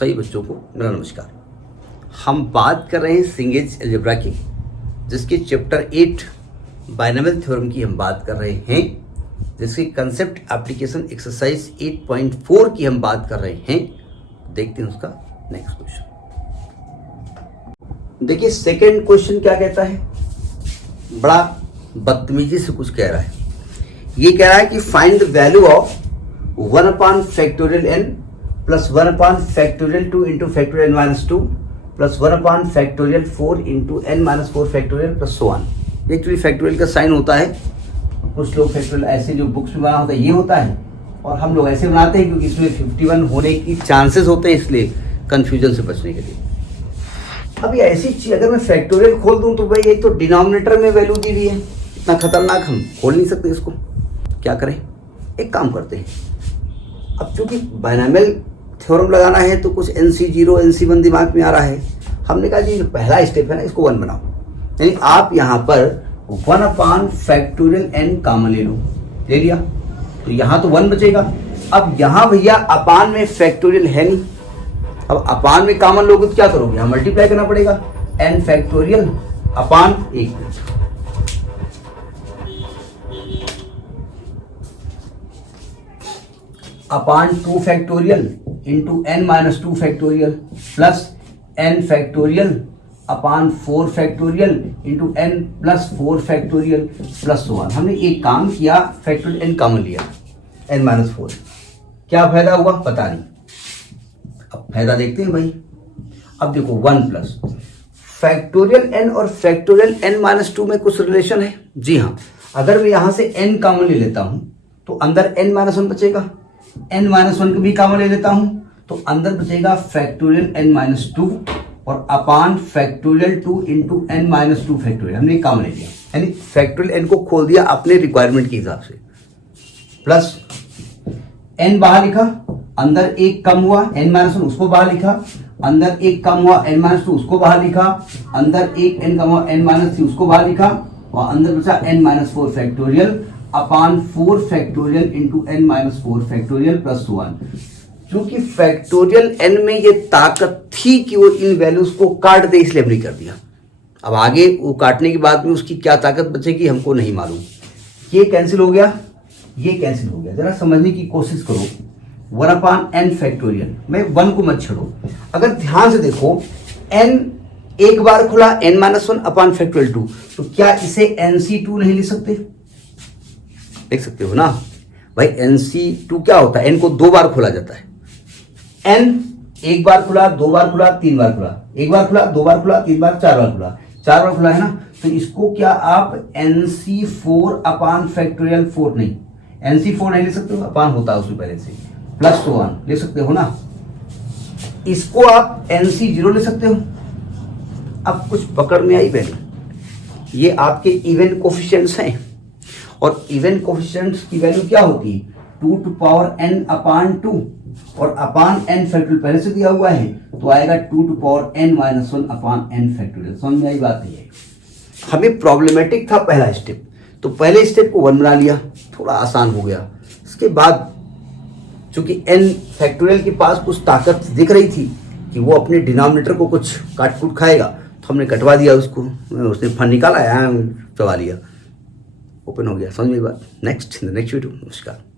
सभी बच्चों को मेरा नमस्कार। हम बात कर रहे हैं सिंगेज अलजेब्रा की, जिसके चैप्टर 8 बाइनोमियल थ्योरम की हम बात कर रहे हैं, जिसकी कंसेप्ट एप्लीकेशन एक्सरसाइज 8.4 की हम बात कर रहे हैं। देखते हैं उसका नेक्स्ट क्वेश्चन। देखिए सेकंड क्वेश्चन क्या कहता है, बड़ा बदतमीजी से कुछ कह रहा है। ये कह रहा है कि find the value of 1 factorial n plus 1 factorial 2 into factorial n-2 plus 1 factorial 4 into n-4 factorial plus so on. Actually factorial का साइन होता है, कुछ लोग फैक्टोरियल ऐसे जो बुक्स में बना होता है ये होता है, और हम लोग ऐसे बनाते हैं क्योंकि इसमें 51 होने की चांसेस होते हैं, इसलिए कंफ्यूजन से बचने के लिए। अब ये ऐसी चीज अगर मैं फैक्टोरियल खोल दूं तो भाई एक तो डिनोमिनेटर में वैल्यू दी हुई है, इतना खतरनाक हम खोल नहीं सकते इसको। क्या करें, एक काम करते हैं। अब चूंकि बाइनोमियल थ्योरम लगाना है तो कुछ NC0 NC1 दिमाग में आ रहा है। हमने कहा जी पहला स्टेप है ना, इसको 1 बनाओ, यानी आप यहाँ पर 1 फैक्टोरियल n कॉमन ले लो, ले लिया तो यहाँ तो 1 बचेगा। अब यहाँ भैया अपान में फैक्टोरियल है नहीं, अब अपान में कॉमन लोगे तो क्या करोगे, यहाँ मल्टीप्लाई करना पड़ेगा, n factorial upon 1 upon 2 factorial into n-2 factorial plus n factorial upon 4 factorial into n plus 4 factorial plus 1। हमने एक काम किया, फैक्टोरियल n कॉमन लिया, n-4। क्या फायदा हुआ पता नहीं, अब फायदा देखते हैं भाई। अब देखो 1 प्लस फैक्टोरियल n और फैक्टोरियल n-2 में कुछ रिलेशन है। जी हाँ, अगर मैं यहां से n कॉमन ले लेता हूं तो अंदर n-1 बचेगा, n-1 भी कॉमन ले लेता हूं तो अंदर बचेगा फैक्टोरियल n-2 और अपान फैक्टोरियल 2 इंटू n-2 फैक्टोरियल। हमने कॉमन ले लिया, यानी फैक्टोरियल n को खोल दिया अपने रिक्वायरमेंट के हिसाब से। प्लस n बाहर लिखा, अंदर एक कम हुआ n-1 उसको बाहर लिखा, अंदर एक कम हुआ n-2 उसको बाहर लिखा, अंदर एक n कम हुआ n-3 उसको बाहर लिखा, और अंदर बचा n-4 factorial upon 4 factorial into n-4 factorial plus 1। क्योंकि फैक्टोरियल n में ये ताकत थी कि वो इन वैल्यूज को काट दे, इसलिए हमने कर दिया। अब आगे वो काटने के बाद में उसकी क्या ताकत बचेगी हमको नहीं मालूम। ये कैंसिल हो गया, ये कैंसिल हो गया। जरा समझने की कोशिश करो, 1/n फैक्टोरियल में 1 को मत छोड़ो। अगर ध्यान से देखो n एक बार खुला n-1 अपान फैक्टोरियल 2, तो क्या इसे NC2 नहीं लिख सकते? देख सकते हो ना भाई, NC2 क्या होता है, n को 2 बार खोला जाता है। n एक बार खुला, 2 बार खुला, 3 बार खुला, एक बार खुला, 2 बार खुला, 3 बार, 4 बार खुला, 4 बार खुला है ना, तो इसको क्या आप NC4 अपान फैक्टोरियल 4 नहीं, NC4 नहीं ले सकते हो, अपान होता है उससे पहले से, प्लस 1 ले सकते हो ना। इसको आप NC0 ले सकते हो। अब कुछ पकड़ में आई वैल्यू, ये आपके इवन कोफिशिएंट्स हैं, और इवन कोफिशिएंट्स की वैल्यू क्या होती है, 2 टू पावर n अपान 2, और अपान n फैक्टोरियल पहले से दिया हुआ है तो आएगा 2 to power n-1 upon n factorial. समझ में आई बात नहीं है। हमें प्रॉब्लमेटिक था पहला स्टेप, तो पहले स्टेप को 1 बना लिया, थोड़ा आसान हो गया। इसके बाद चूंकि n फैक्टोरियल के पास कुछ ताकत दिख रही थी कि वो अपने डिनोमिनेटर को कुछ काट कूट खाएगा, तो हमने कटवा दिया उसको, उसने फन निकाला, चबा लिया, ओपन हो गया। समझ में बात। Next video. नमस्कार।